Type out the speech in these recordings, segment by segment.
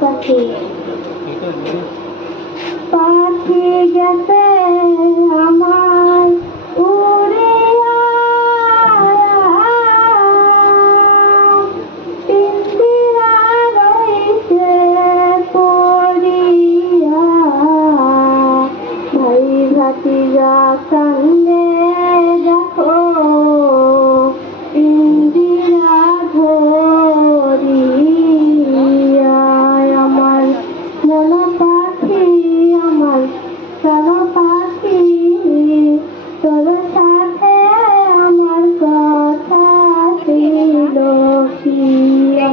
পাখি। পাখি গেছে আমার ভাতিজা সঙ্গে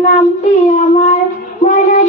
নামটি আমার মনে